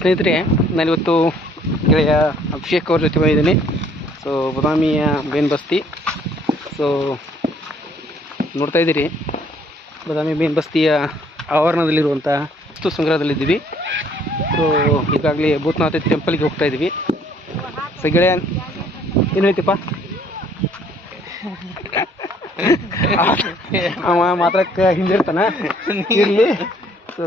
ಸ್ನೇಹಿತರೆ, ನಾನಿವತ್ತು ಗೆಳೆಯ ಅಭಿಷೇಕ್ ಅವ್ರ ಜೊತೆ ಬಂದಿದ್ದೀನಿ. ಸೊ ಬದಾಮಿಯ ಬೇನ್ ಬಸ್ತಿ. ಸೊ ನೋಡ್ತಾ ಇದ್ದೀರಿ, ಬದಾಮಿ ಬೇನ್ ಬಸ್ತಿಯ ಆವರಣದಲ್ಲಿರುವಂಥ ವಸ್ತು ಸಂಗ್ರಹದಲ್ಲಿದ್ದೀವಿ. ಸೊ ಈಗಾಗಲೇ ಭೂತನಾಥ ಟೆಂಪಲ್ಗೆ ಹೋಗ್ತಾ ಇದ್ದೀವಿ. ಸೊ ಗೆಳೆಯ ಏನು ಹೇಳ್ತಿಪ್ಪ? ಅವ ಮಾತ್ರಕ್ಕೆ ಹಿಂದಿರ್ತಾನ ಇರಲಿ. ಸೊ